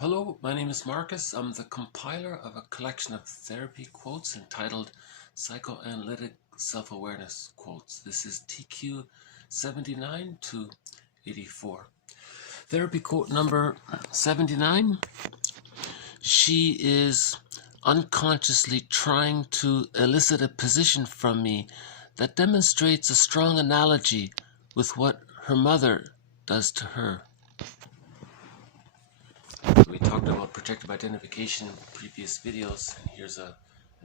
Hello, my name is Marcus. I'm the compiler of a collection of therapy quotes entitled Psychoanalytic Self Awareness Quotes. This is TQ 79 to 84. Therapy quote number 79. She is unconsciously trying to elicit a position from me that demonstrates a strong analogy with what her mother does to her. We talked about projective identification in previous videos, and here's an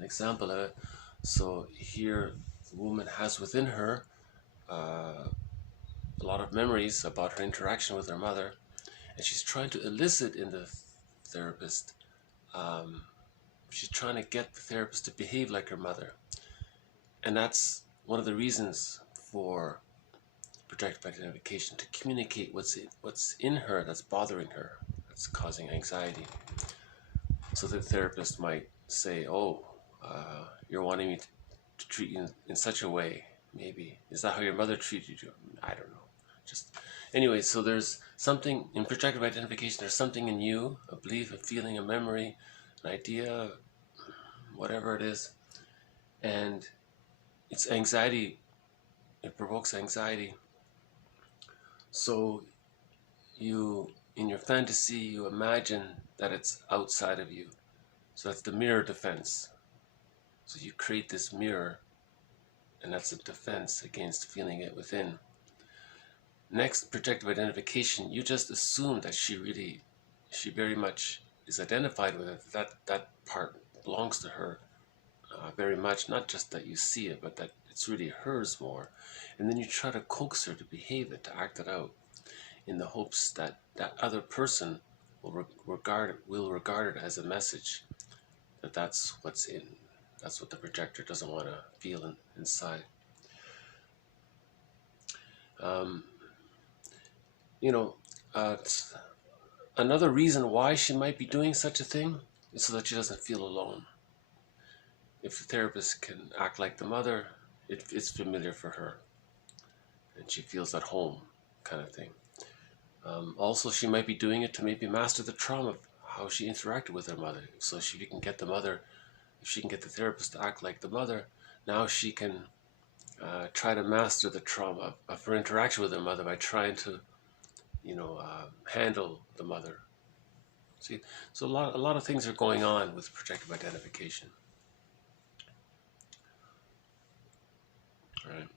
example of it. So here the woman has within her a lot of memories about her interaction with her mother, and she's trying to elicit in the therapist, she's trying to get the therapist to behave like her mother. And that's one of the reasons for projective identification, to communicate what's in her that's bothering her, that's causing anxiety. So the therapist might say, oh, you're wanting me to treat you in such a way, maybe. Is that how your mother treated you? I don't know. Just anyway, so there's something in projective identification, there's something in you, a belief, a feeling, a memory, an idea, whatever it is, and it's anxiety, it provokes anxiety. So you, in your fantasy, you imagine that it's outside of you. So that's the mirror defense. So you create this mirror, and that's a defense against feeling it within. Next, projective identification, you just assume that she very much is identified with it, that part belongs to her very much, not just that you see it, but that it's really hers more. And then you try to coax her to behave it, to act it out, in the hopes that that other person will regard it as a message, that that's what's in. That's what the projector doesn't want to feel inside. Another reason why she might be doing such a thing is so that she doesn't feel alone. If the therapist can act like the mother, it's familiar for her, and she feels at home, kind of thing. Also, she might be doing it to maybe master the trauma of how she interacted with her mother. So if she can get the therapist to act like the mother, now she can try to master the trauma of her interaction with her mother by trying to, handle the mother. See, so a lot of things are going on with projective identification. All right.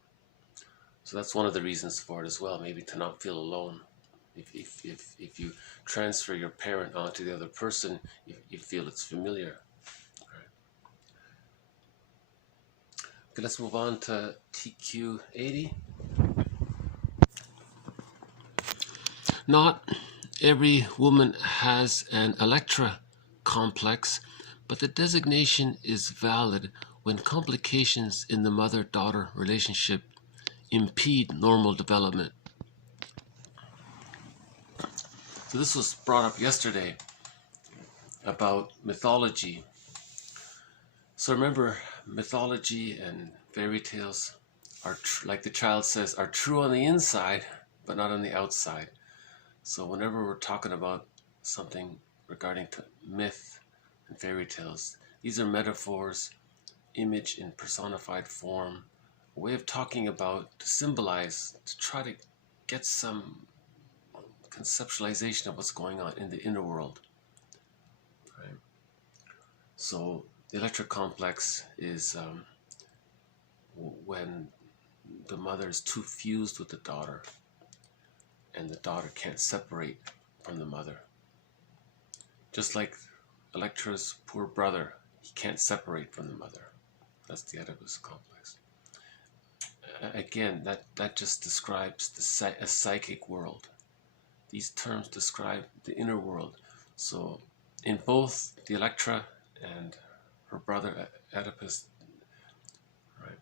So that's one of the reasons for it as well, maybe to not feel alone. If you transfer your parent onto the other person, you feel it's familiar. Right. Okay, let's move on to TQ 80. Not every woman has an Electra complex, but the designation is valid when complications in the mother-daughter relationship impede normal development. So this was brought up yesterday about mythology. So remember, mythology and fairy tales are, like the child says, are true on the inside, but not on the outside. So whenever we're talking about something regarding to myth and fairy tales, these are metaphors, image in personified form, a way of talking about, to symbolize, to try to get some conceptualization of what's going on in the inner world. Right? So the Electra complex is when the mother is too fused with the daughter, and the daughter can't separate from the mother. Just like Electra's poor brother, he can't separate from the mother. That's the Oedipus complex. Again, that just describes a psychic world. These terms describe the inner world. So in both the Electra and her brother Oedipus, right?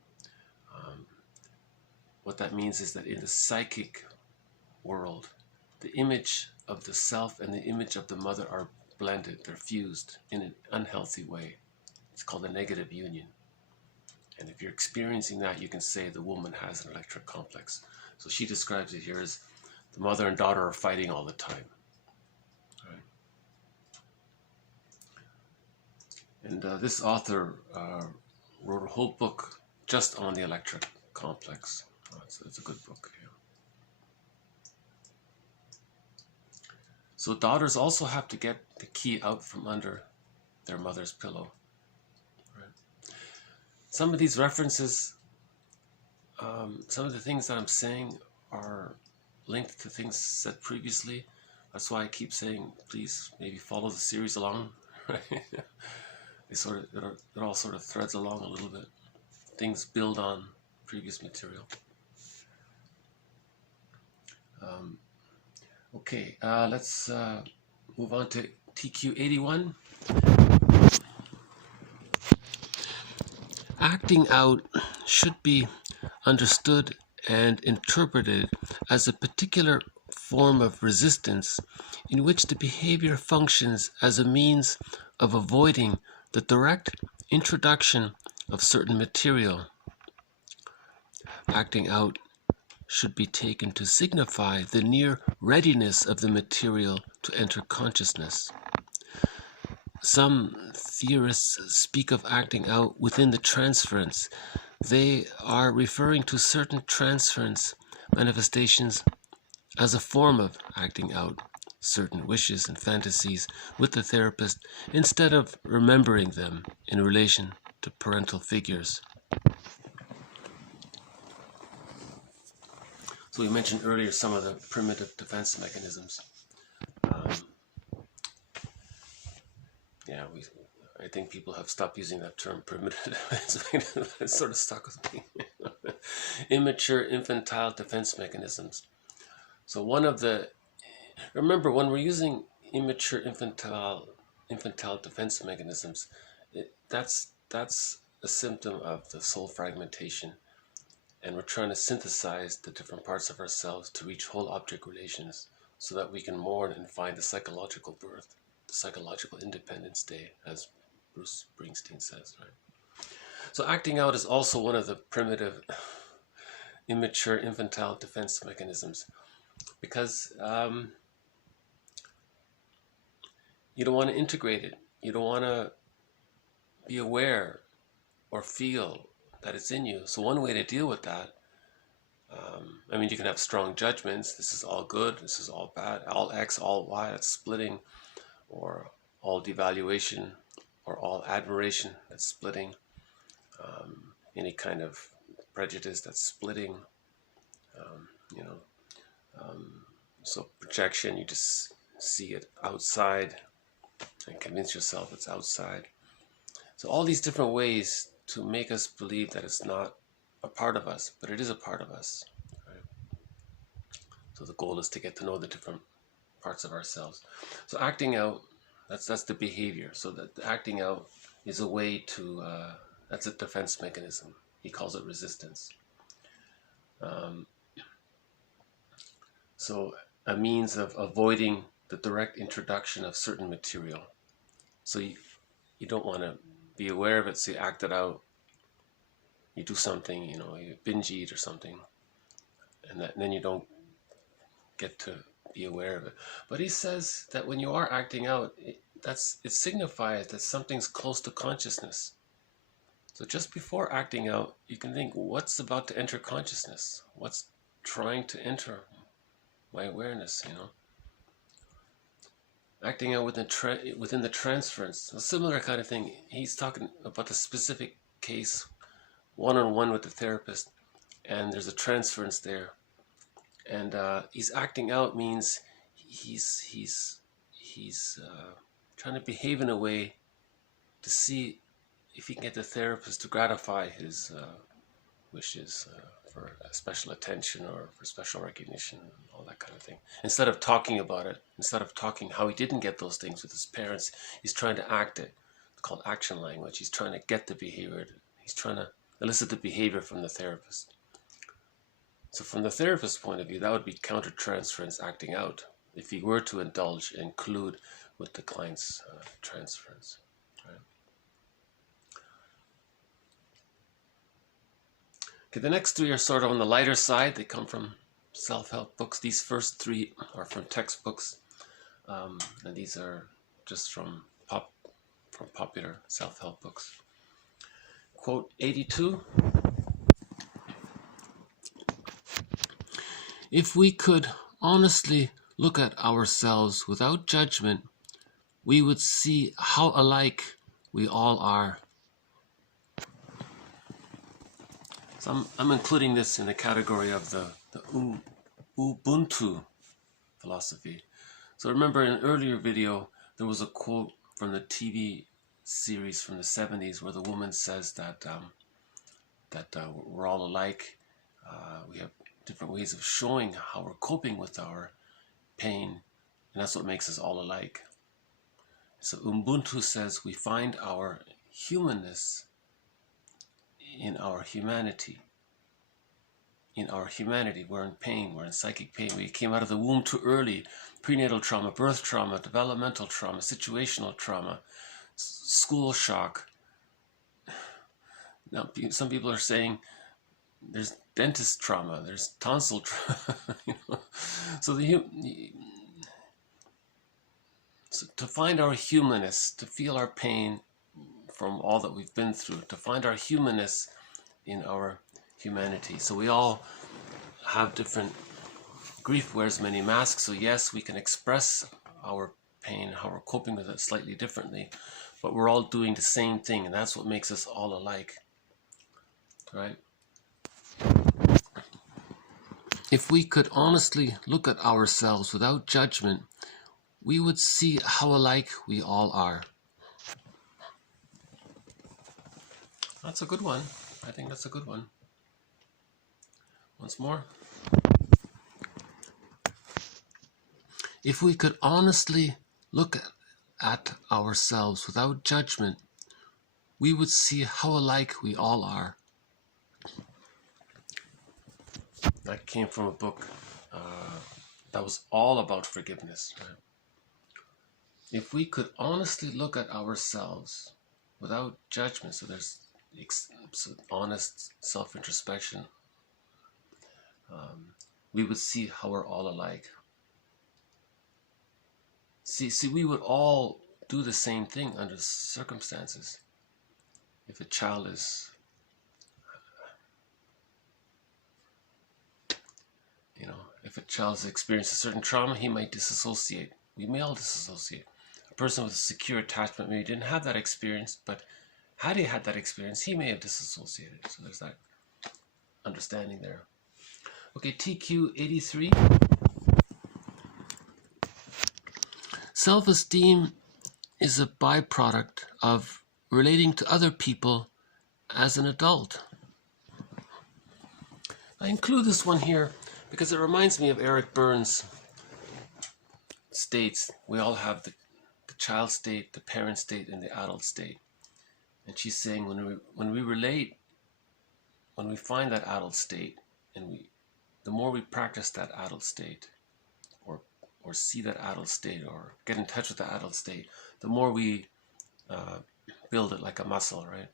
What that means is that in the psychic world, the image of the self and the image of the mother are blended, they're fused in an unhealthy way. It's called a negative union. And if you're experiencing that, you can say the woman has an Electra complex. So she describes it here as the mother and daughter are fighting all the time. Right? And this author wrote a whole book just on the Electra complex. It's a good book. Yeah. So daughters also have to get the key out from under their mother's pillow. Right? Some of these references, some of the things that I'm saying are linked to things said previously. That's why I keep saying, please maybe follow the series along. Right? It all sort of threads along a little bit. Things build on previous material. Okay, let's move on to TQ 81. Acting out should be understood and interpreted as a particular form of resistance in which the behavior functions as a means of avoiding the direct introduction of certain material. Acting out should be taken to signify the near readiness of the material to enter consciousness. Some theorists speak of acting out within the transference. They are referring to certain transference manifestations as a form of acting out certain wishes and fantasies with the therapist instead of remembering them in relation to parental figures. So we mentioned earlier some of the primitive defense mechanisms. I think people have stopped using that term, primitive defense mechanism. It sort of stuck with me. Immature infantile defense mechanisms. So remember when we're using immature infantile defense mechanisms, that's a symptom of the soul fragmentation. And we're trying to synthesize the different parts of ourselves to reach whole object relations so that we can mourn and find the psychological birth, the psychological independence day, as Bruce Springsteen says, right? So acting out is also one of the primitive, immature infantile defense mechanisms because you don't want to integrate it. You don't want to be aware or feel that it's in you. So one way to deal with that, you can have strong judgments. This is all good. This is all bad. All X, all Y. That's splitting. Or all devaluation, or all admiration. That's splitting. Any kind of prejudice. That's splitting. So projection. You just see it outside and convince yourself it's outside. So all these different ways to make us believe that it's not a part of us, but it is a part of us. Right? So the goal is to get to know the different parts of ourselves. So acting out, that's the behavior. So that the acting out is a way to, that's a defense mechanism. He calls it resistance. So a means of avoiding the direct introduction of certain material. So you don't want to be aware of it, so you act it out. You do something, you binge eat or something, and then you don't get to be aware of it. But he says that when you are acting out, it signifies that something's close to consciousness. So just before acting out, you can think, what's about to enter consciousness? What's trying to enter my awareness, Acting out within the transference, a similar kind of thing. He's talking about the specific case, one-on-one with the therapist, and there's a transference there. And he's acting out means he's trying to behave in a way to see if he can get the therapist to gratify his wishes for special attention or for special recognition, all that kind of thing. Instead of talking about it, instead of talking how he didn't get those things with his parents, he's trying to act it. It's called action language. He's trying to get the behavior. He's trying to elicit the behavior from the therapist. So from the therapist's point of view, that would be counter-transference acting out if he were to indulge and collude with the client's transference. Right? Okay, the next three are sort of on the lighter side. They come from self-help books. These first three are from textbooks, and these are just from from popular self-help books. Quote 82. If we could honestly look at ourselves without judgment, we would see how alike we all are. So I'm including this in the category of the Ubuntu philosophy. So remember in an earlier video, there was a quote from the TV series from the 70s where the woman says that we're all alike. We have different ways of showing how we're coping with our pain, and that's what makes us all alike. So Ubuntu says we find our humanness in our humanity. In our humanity, we're in pain, we're in psychic pain. We came out of the womb too early. Prenatal trauma, birth trauma, developmental trauma, situational trauma, school shock. Now, some people are saying there's dentist trauma, there's tonsil trauma. So so to find our humanness, to feel our pain from all that we've been through, to find our humanness in our humanity. So we all have different, grief wears many masks. So yes, we can express our pain, how we're coping with it slightly differently, but we're all doing the same thing, and that's what makes us all alike, right? If we could honestly look at ourselves without judgment, we would see how alike we all are. That's a good one. I think that's a good one. Once more. If we could honestly look at ourselves without judgment, we would see how alike we all are. That came from a book that was all about forgiveness. Right? If we could honestly look at ourselves without judgment, so there's honest self-introspection, we would see how we're all alike. See, we would all do the same thing under circumstances. If a child is, if a child's experienced a certain trauma, he might disassociate. We may all disassociate. A person with a secure attachment maybe didn't have that experience, but had he had that experience, he may have disassociated. So there's that understanding there. Okay, TQ 83. Self-esteem is a byproduct of relating to other people as an adult. I include this one here because it reminds me of Eric Burns' states. We all have the child state, the parent state, and the adult state. And she's saying when we relate, when we find that adult state, and the more we practice that adult state, or see that adult state, or get in touch with the adult state, the more we build it like a muscle, right?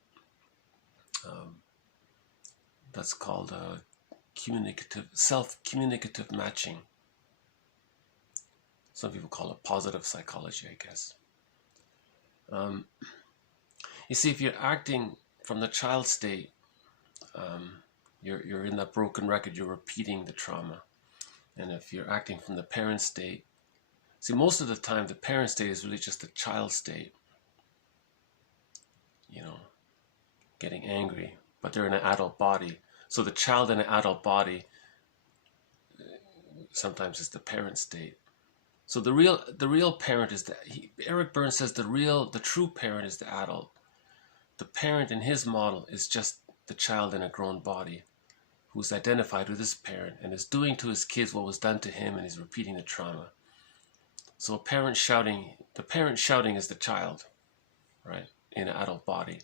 That's called self-communicative matching. Some people call it positive psychology, I guess. You see, if you're acting from the child state, you're in that broken record, you're repeating the trauma. And if you're acting from the parent state, see, most of the time the parent state is really just the child state, getting angry, but they're in an adult body. So the child in an adult body sometimes is the parent state. So the real parent is Eric Burns says the true parent is the adult. The parent in his model is just the child in a grown body who's identified with his parent and is doing to his kids what was done to him, and he's repeating the trauma. So the parent shouting is the child, right, in an adult body.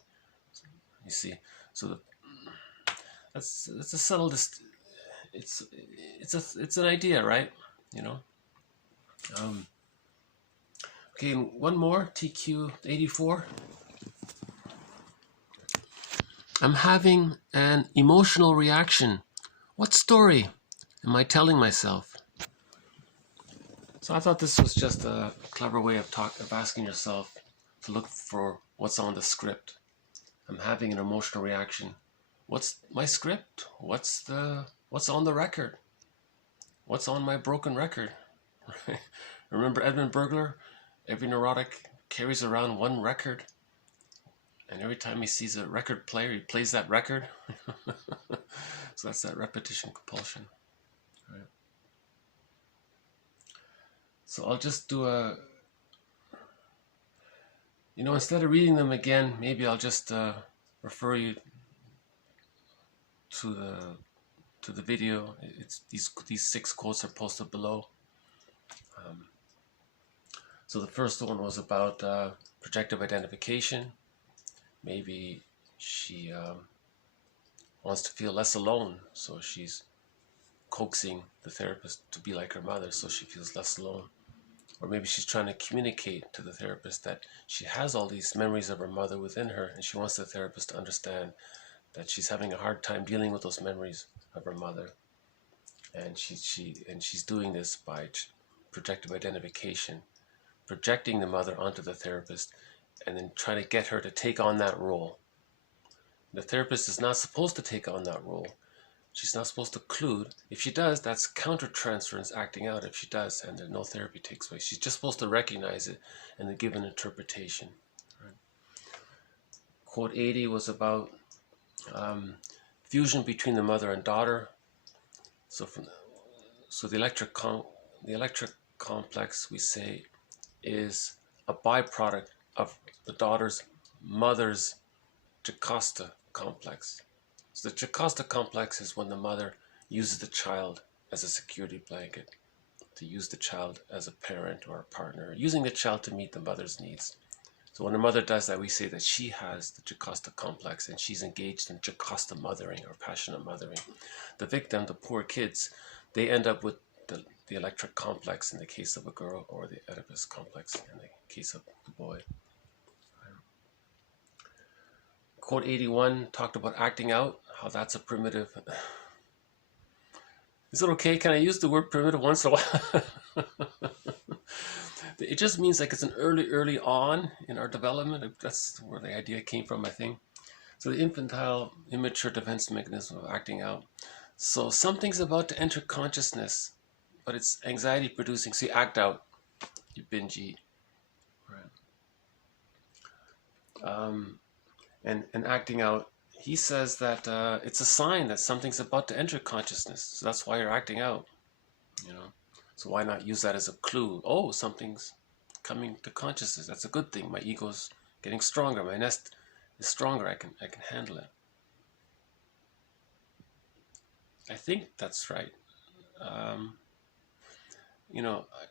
You see, so that's a subtle. It's an idea, right? Okay, one more, TQ 84. I'm having an emotional reaction. What story am I telling myself? So I thought this was just a clever way of asking yourself to look for what's on the script. I'm having an emotional reaction. What's my script? What's on the record? What's on my broken record? Remember Edmund Burglar? Every neurotic carries around one record, and every time he sees a record player, he plays that record. So that's that repetition compulsion. Right. So I'll just do instead of reading them again, maybe I'll just refer you to the video. It's these 6 quotes are posted below. So the first one was about projective identification. Maybe she wants to feel less alone, so she's coaxing the therapist to be like her mother so she feels less alone. Or maybe she's trying to communicate to the therapist that she has all these memories of her mother within her, and she wants the therapist to understand that she's having a hard time dealing with those memories of her mother. And she's doing this by projective identification, projecting the mother onto the therapist, and then trying to get her to take on that role. The therapist is not supposed to take on that role. She's not supposed to collude. If she does, that's counter-transference acting out. If she does, and then no therapy takes place, she's just supposed to recognize it and then give an interpretation. Right. Quote 80 was about fusion between the mother and daughter. So the Electra complex, we say, is a byproduct of the mother's Jocasta complex. So the Jocasta complex is when the mother uses the child as a security blanket, to use the child as a parent or a partner, using the child to meet the mother's needs. So when the mother does that, we say that she has the Jocasta complex and she's engaged in Jocasta mothering or passionate mothering. The victim, the poor kids, they end up with the Electra complex in the case of a girl, or the Oedipus complex in the case of the boy. Quote 81 talked about acting out, how that's a primitive. Is it okay? Can I use the word primitive once in a while? It just means like it's an early on in our development. That's where the idea came from, I think. So the infantile, immature defense mechanism of acting out. So something's about to enter consciousness, but it's anxiety producing. So you act out, you binge eat. Right. And acting out, he says that it's a sign that something's about to enter consciousness. So that's why you're acting out, So why not use that as a clue? Oh, something's coming to consciousness. That's a good thing. My ego's getting stronger. My nest is stronger. I can handle it. I think that's right.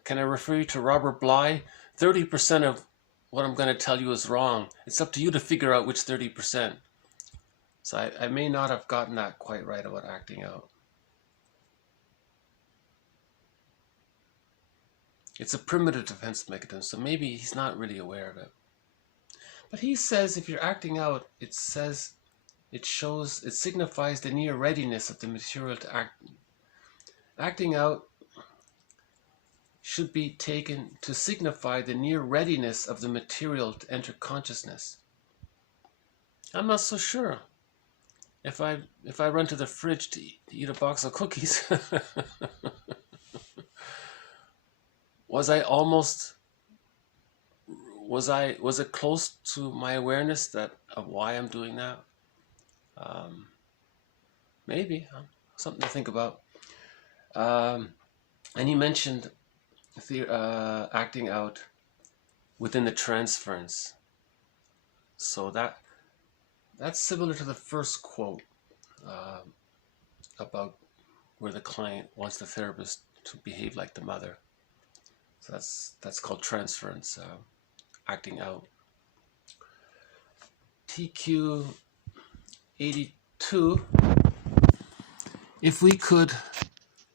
Can I refer you to Robert Bly? 30% of what I'm going to tell you is wrong. It's up to you to figure out which 30%. So I may not have gotten that quite right about acting out. It's a primitive defense mechanism, so maybe he's not really aware of it. But he says if you're acting out, it signifies the near readiness of the material to act. Acting out should be taken to signify the near readiness of the material to enter consciousness. I'm not so sure. If I run to the fridge to eat a box of cookies, was it close to my awareness of why I'm doing that? Maybe something to think about. And he mentioned acting out within the transference. So that's similar to the first quote about where the client wants the therapist to behave like the mother. So that's called transference, acting out. TQ 82. If we could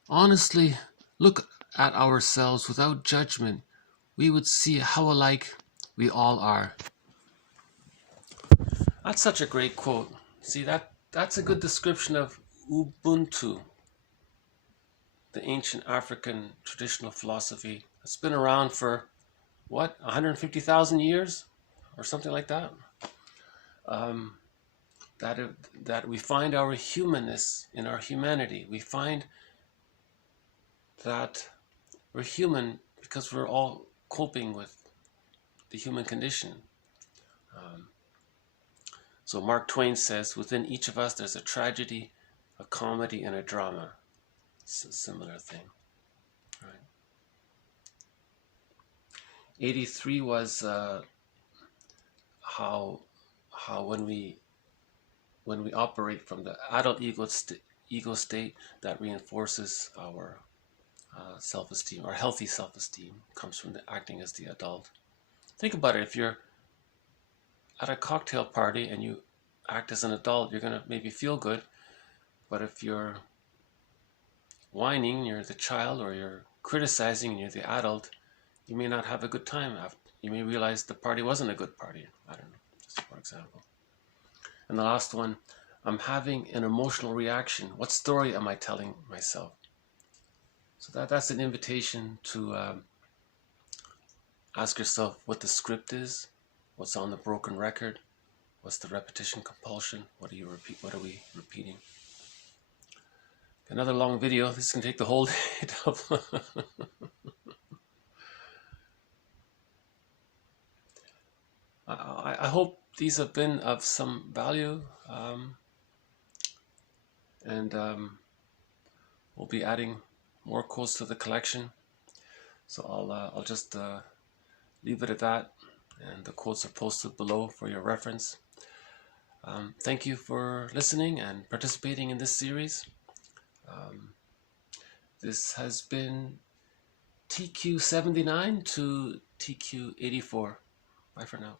honestly look at ourselves without judgment, we would see how alike we all are. That's such a great quote. See, that's a good description of Ubuntu, the ancient African traditional philosophy. It's been around for, 150,000 years? or something like that. That we find our humanness in our humanity. We find that we're human because we're all coping with the human condition. So Mark Twain says, within each of us there's a tragedy, a comedy, and a drama. It's a similar thing. Right. 83 was how when we operate from the adult ego state, that reinforces our self-esteem. Our healthy self-esteem comes from acting as the adult. Think about it. If you're at a cocktail party and you act as an adult, you're going to maybe feel good. But if you're whining, you're the child, or you're criticizing and you're the adult, you may not have a good time. You may realize the party wasn't a good party. I don't know, just for example. And the last one, I'm having an emotional reaction. What story am I telling myself? So that's an invitation to ask yourself what the script is, what's on the broken record, what's the repetition compulsion, what are we repeating? Another long video. This can take the whole day to upload. I hope these have been of some value, and we'll be adding more quotes to the collection. So I'll just leave it at that, and the quotes are posted below for your reference. Thank you for listening and participating in this series. This has been TQ 79 to TQ 84. Bye for now.